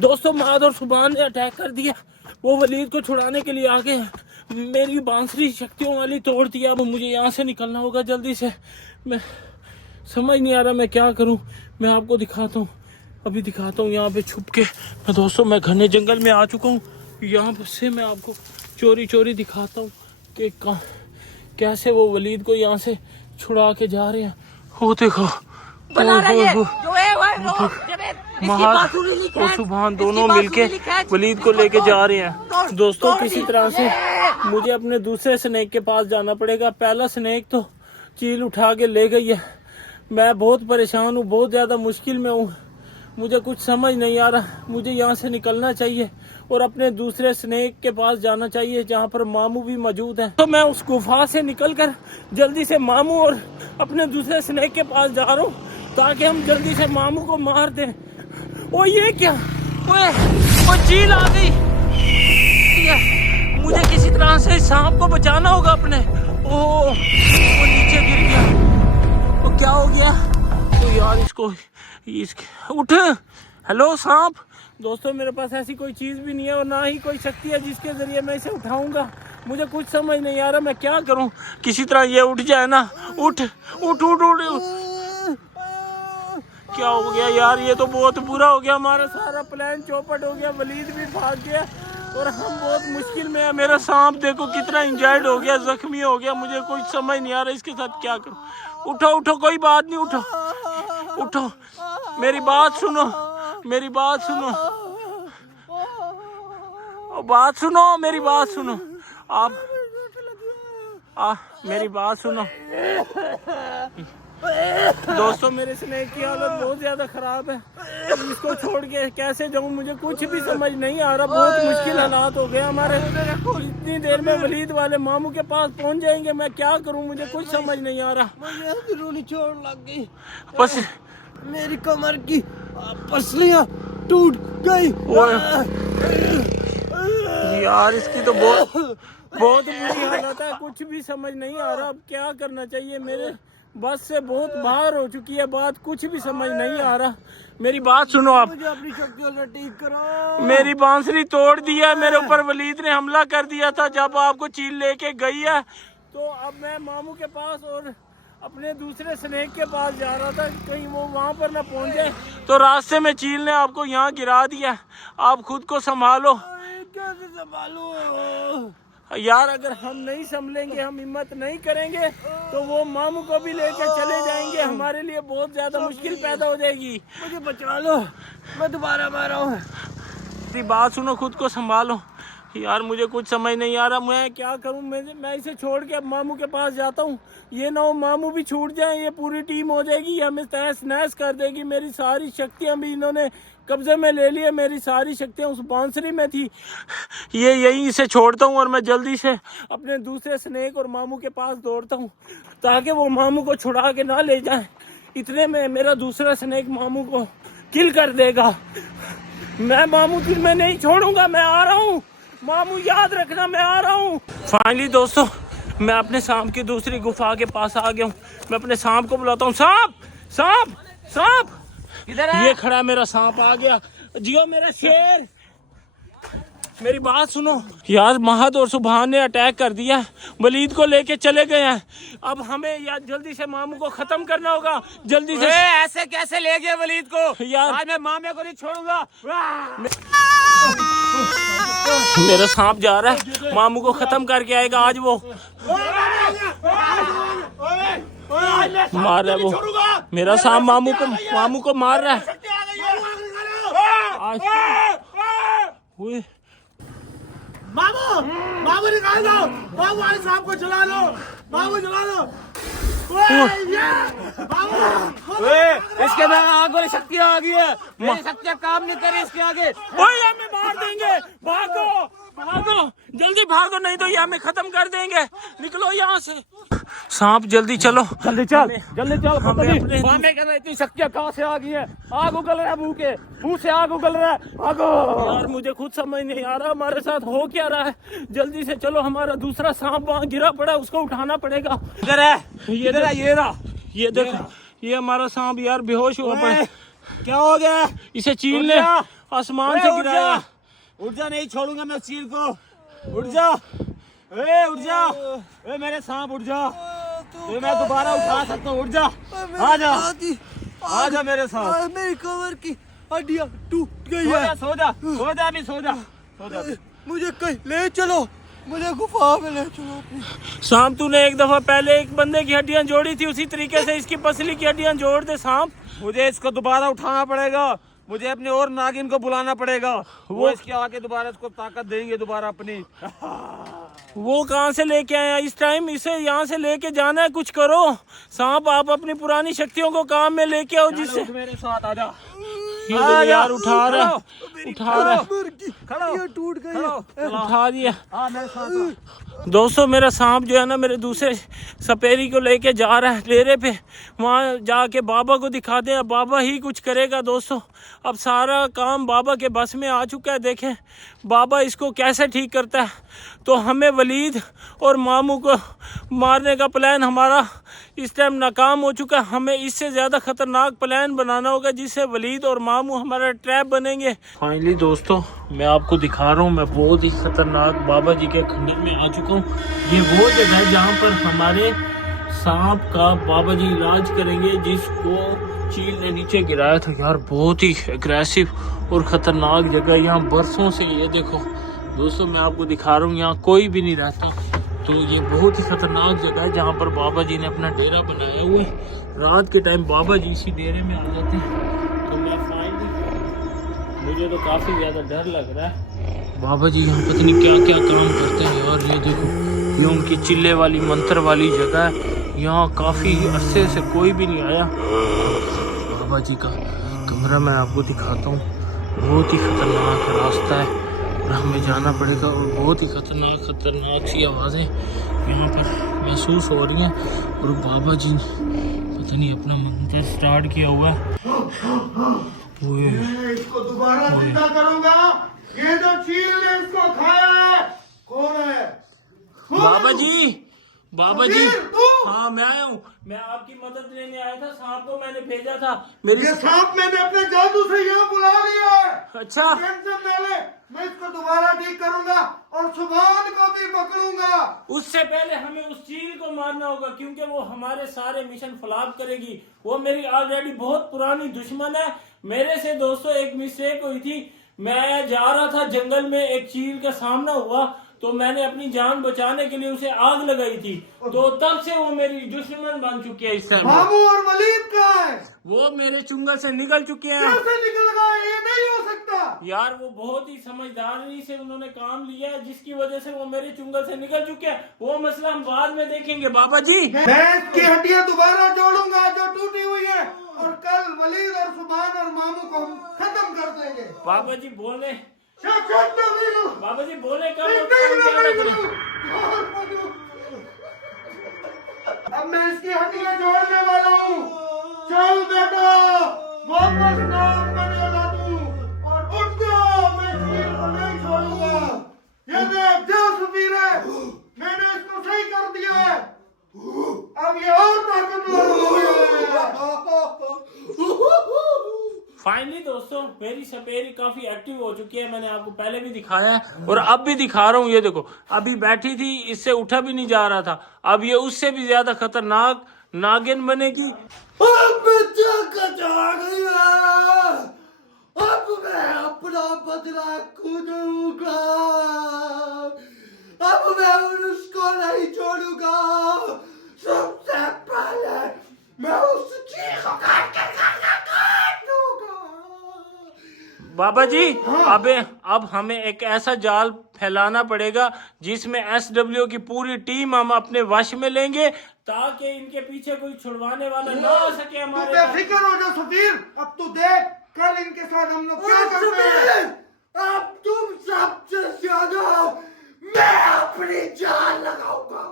दोस्तों माद और सुभान ने अटैक कर दिया। वो वलीद को छुड़ाने के लिए आ गए। मेरी बांसुरी शक्तियों वाली तोड़ दिया। अब मुझे यहाँ से निकलना होगा जल्दी से। मैं समझ नहीं आ रहा मैं क्या करूँ। मैं आपको दिखाता हूँ, अभी दिखाता हूँ यहाँ पे छुप के। दोस्तों मैं घने जंगल में आ चुका हूँ। यहाँ से मैं आपको चोरी चोरी दिखाता हूँ कि कैसे वो वलीद को यहाँ से छुड़ा के जा रहे हैं। वो देखो महाद और सुभान दोनों मिलके वलीद को लेके जा रहे हैं। दोस्तों किसी तरह से मुझे अपने दूसरे स्नेक के पास जाना पड़ेगा। पहला स्नेक तो चील उठा के ले गई है। मैं बहुत परेशान हूँ, बहुत ज़्यादा मुश्किल में हूँ। मुझे कुछ समझ नहीं आ रहा। मुझे यहाँ से निकलना चाहिए और अपने दूसरे स्नेक के पास जाना चाहिए जहाँ पर मामू भी मौजूद है। तो मैं उस गुफा से निकलकर जल्दी से मामू और अपने दूसरे स्नेक के पास जा रहा हूँ ताकि हम जल्दी से मामू को मार दें। ओ ये क्या, वो चील आ गई। मुझे किसी तरह से सांप को बचाना होगा अपने। वो नीचे गिर गया। तो क्या हो गया? तो यार इसको उठ। हेलो सांप। दोस्तों मेरे पास ऐसी कोई चीज भी नहीं है और ना ही कोई शक्ति है जिसके जरिए मैं इसे उठाऊंगा। मुझे कुछ समझ नहीं आ रहा मैं क्या करूं। किसी तरह ये उठ जाए ना। उठ उठ उठ उठ, उठ। क्या हो गया यार, ये तो बहुत बुरा हो गया। हमारा सारा प्लान चौपट हो गया। वलीद भी भाग गया और हम बहुत मुश्किल में है। मेरा सांप देखो कितना इंजर्ड हो गया, जख्मी हो गया। मुझे कुछ समझ नहीं आ रहा इसके साथ क्या करूं। उठो उठो, कोई बात नहीं, उठो उठो, मेरी बात सुनो, मेरी बात सुनो, बात सुनो, मेरी बात सुनो। आप मेरी बात सुनो। दोस्तों मेरे स्नेक की हालत बहुत ज्यादा खराब है। इसको छोड़ के कैसे जाऊं, मुझे कुछ भी समझ नहीं आ रहा। बहुत मुश्किल हालात हो गए हमारे। इतनी देर में वलीद वाले मामू के पास पहुंच जाएंगे। मैं क्या करूं, मुझे कुछ समझ नहीं आ रहा। मुझे अंदरूनी चोट लग गई। बस मेरी कमर की पसलियां टूट गई। यार इसकी तो बहुत बुरी हालत है। कुछ भी समझ नहीं आ रहा अब क्या करना चाहिए। मेरे बस से बहुत बाहर हो चुकी है बात। कुछ भी समझ नहीं आ रहा। मेरी बात सुनो आप। मुझे अपनी शक्तियों से ठीक करो। मेरी बांसुरी तोड़ दी है। मेरे ऊपर वलीद ने हमला कर दिया था जब आपको चील लेके गई है। तो अब मैं मामू के पास और अपने दूसरे स्नेक के पास जा रहा था, कहीं वो वहाँ पर ना पहुँच जाए। तो रास्ते में चील ने आपको यहाँ गिरा दिया। आप खुद को संभालो। कैसे संभालूं? यार अगर हम नहीं संभलेंगे, हम हिम्मत नहीं करेंगे तो वो मामू को भी लेकर चले जाएंगे। हमारे लिए बहुत ज्यादा मुश्किल पैदा हो जाएगी। मुझे बचा लो, मैं दोबारा मारा हूँ। मेरी बात सुनो, खुद को संभालो। यार मुझे कुछ समझ नहीं आ रहा मैं क्या करूं। मैं इसे छोड़ के अब मामू के पास जाता हूं। ये ना हो मामू भी छूट जाए, ये पूरी टीम हो जाएगी, हमें तहस नहस कर देगी। मेरी सारी शक्तियां भी इन्होंने कब्जे में ले ली है। मेरी सारी शक्तियां उस बांसुरी में थी। ये यहीं इसे छोड़ता हूँ और मैं जल्दी से अपने दूसरे स्नेक और मामू के पास दौड़ता हूँ ताकि वो मामू को छुड़ा के ना ले जाए। इतने में मेरा दूसरा स्नेक मामू को किल कर देगा। मैं मामू की मैं नहीं छोड़ूंगा। मैं आ रहा हूँ मामू, याद रखना मैं आ रहा हूँ। फाइनली दोस्तों मैं अपने सांप की दूसरी गुफा के पास आ गया हूँ। मैं अपने सांप को बुलाता हूँ। सांप सांप सांप, इधर है। ये खड़ा है मेरा सांप। आ गया जियो मेरा शेर। मेरी बात सुनो यार, महाद और सुभान ने अटैक कर दिया, वलीद को लेके चले गए हैं। अब हमें यार जल्दी से मामू को खत्म करना होगा। जल्दी से। ऐसे कैसे ले गए वलीद को? यार आज मैं मामे को नहीं छोड़ूंगा। मेरा सांप जा रहा है, मामू को खत्म करके आएगा आज। वो मार रहा है, वो मेरा सांप मामू को मार रहा है। मामू निकाल दो, मामू आज सांप को चला लो, मामू चला लो। इसके में आग वाली शक्तियाँ आ गई है। मेरी शक्तियाँ काम नहीं करी इसके आगे। ओए हमें मार देंगे, भागो भागो, जल्दी भागो नहीं तो ये हमें खत्म कर देंगे। निकलो यहाँ से। सांप जल्दी चलो, जल्दी चल, जल्दी चल। हमें मामे कहते इतनी शक्तियाँ कहाँ से आ गई है? आग उगल रहा है मुंह से आग उगल रहा है। भागो यार, मुझे खुद समझ नहीं आ रहा हमारे साथ हो क्या रहा है। जल्दी से चलो, हमारा दूसरा सांप वहाँ गिरा पड़ा, उसको उठाना पड़ेगा। इधर है, इधर है, ये रहा। ये देखो, ये हमारा सांप यार बेहोश हुआ पड़ा। क्या हो गया? इसे चील ने आसमान से गिराया। उठ जा, नहीं छोड़ूंगा मैं उस चील को। उठ जा, ए उठ जा, ए मेरे सांप उठ जा, तो मैं दोबारा उठा सकता हूँ। उठ जा, आ जा मेरे साथ। मेरी कमर की हड्डियां टूट गई है। सो जा, सो जा, अभी सो जा, सो जा। मुझे कहीं ले चलो, मुझे गुफा में ले चलो प्लीज। सांप तूने एक दफा पहले एक बंदे की हड्डियां जोड़ी थी, उसी तरीके से इसकी पसली की हड्डियां जोड़ दे सांप। मुझे इसको दोबारा उठाना पड़ेगा, मुझे अपने और नागिन को बुलाना पड़ेगा, वो इसके आके दोबारा इसको ताकत देंगे दोबारा अपनी। वो कहाँ से लेके आया इस टाइम? इसे यहाँ से लेके जाना है, कुछ करो सांप। आप अपनी पुरानी शक्तियों को काम में लेके आओ, जिससे मेरे साथ आ जा। यार उठा रहा, उठा रहा, टूट गई, उठा दिया। मेरे साथ दोस्तों मेरा सांप जो है ना मेरे दूसरे सपेरी को लेके जा रहा है डेरे पे। वहाँ जाके बाबा को दिखा दे, अब बाबा ही कुछ करेगा। दोस्तों अब सारा काम बाबा के बस में आ चुका है। देखें बाबा इसको कैसे ठीक करता है। तो हमें वलीद और मामू को मारने का प्लान हमारा इस टाइम नाकाम हो चुका है। हमें इससे ज़्यादा ख़तरनाक प्लान बनाना होगा, जिससे वलीद और मामू हमारा ट्रैप बनेंगे। फाइनली दोस्तों मैं आपको दिखा रहा हूँ, मैं बहुत ही ख़तरनाक बाबा जी के खंडर में आ चुका हूँ। ये वो जगह है जहाँ पर हमारे सांप का बाबा जी इलाज करेंगे, जिसको चील ने नीचे गिराया था। यार बहुत ही एग्रेसिव और ख़तरनाक जगह, यहाँ बरसों से ये देखो दोस्तों मैं आपको दिखा रहा हूँ, यहाँ कोई भी नहीं रहता। तो ये बहुत ही ख़तरनाक जगह है जहाँ पर बाबा जी ने अपना डेरा बनाया हुआ है। रात के टाइम बाबा जी इसी डेरे में आ जाते हैं। तो मैं फाइनली, मुझे तो काफ़ी ज़्यादा डर लग रहा है। बाबा जी यहाँ पता नहीं क्या क्या काम करते हैं यार। ये देखो ये उनकी चिल्ले वाली मंत्र वाली जगह है। यहाँ काफ़ी अरसे से कोई भी नहीं आया। बाबा जी का कमरा मैं आपको दिखाता हूँ। बहुत ही ख़तरनाक रास्ता है और हमें जाना पड़ेगा, और बहुत ही खतरनाक सी आवाज़ें यहाँ पर महसूस हो रही हैं। और बाबा जी ने पता नहीं अपना मंत्र स्टार्ट किया हुआ है। इसको दोबारा जिंदा करूंगा। ये जो चील ने इसको खाया है कौन है? बाबा जी, बाबा जी, हाँ मैं आया हूँ। मैं आपकी मदद लेने आया था। सांप को मैंने भेजा था। मेरी ये सांप मैंने अपने जादू से यहाँ बुला लिया है। अच्छा टेंशन न ले, मैं इसको दोबारा ठीक करूंगा और सुभान को भी पकड़ूंगा। उससे पहले हमें उस चील को मारना होगा, क्योंकि वो हमारे सारे मिशन फ्लॉप करेगी। वो मेरी ऑलरेडी बहुत पुरानी दुश्मन है। मेरे से दोस्तों एक मिस्टेक हुई थी। मैं जा रहा था जंगल में, एक चील का सामना हुआ, तो मैंने अपनी जान बचाने के लिए उसे आग लगाई थी। तो तब से वो मेरी दुश्मन बन चुकी है। इस टाइम मामू और वलीद कहाँ है? वो मेरे चुंगल से निकल चुके हैं। कैसे निकल गए? ये नहीं हो सकता यार वो बहुत ही समझदारी से उन्होंने काम लिया है, जिसकी वजह से वो मेरे चुंगल से निकल चुके हैं। वो मसला हम बाद में देखेंगे बाबा जी। मैं इसकी हड्डियां दोबारा जोड़ूंगा जो टूटी हुई है, और कल वलीद और सुभान और मामू को हम खत्म कर देंगे। बाबा जी बोले, बाबा जी बोले कब अब मैं इसकी हड्डियां जोड़ने वाला हूँ। चल बेटा, वापस नाम बनेगा तू, और उठ जा, मैं चील को नहीं छोड़ूंगा। ये देख जो सुबीर है, मैंने इसको सही कर दिया है। अब ये और ताकतवर हो गया है। फाइनली दोस्तों मेरी सपेरी काफी एक्टिव हो चुकी है। मैंने आपको पहले भी दिखाया है और अब भी दिखा रहा हूँ। ये देखो अभी बैठी थी, इससे उठा भी नहीं जा रहा था। अब ये उससे भी ज्यादा खतरनाक नागिन बनेगी। अब मैं अपना बदला खुद लूंगा। अब मैं उसको नहीं छोड़ूंगा। सबसे पहले मैं उस चीज को काट दूंगा। बाबा जी अब हमें एक ऐसा जाल फैलाना पड़ेगा जिसमें SW की पूरी टीम हम अपने वश में लेंगे, ताकि इनके पीछे कोई छुड़वाने वाला ना आ सके हमारे। बेफिक्र हो जा सुबीर, अब तू देख कल इनके साथ हम लोग क्या करते हैं। अब तुम सबसे ज्यादा मैं अपनी जान लगाऊंगा।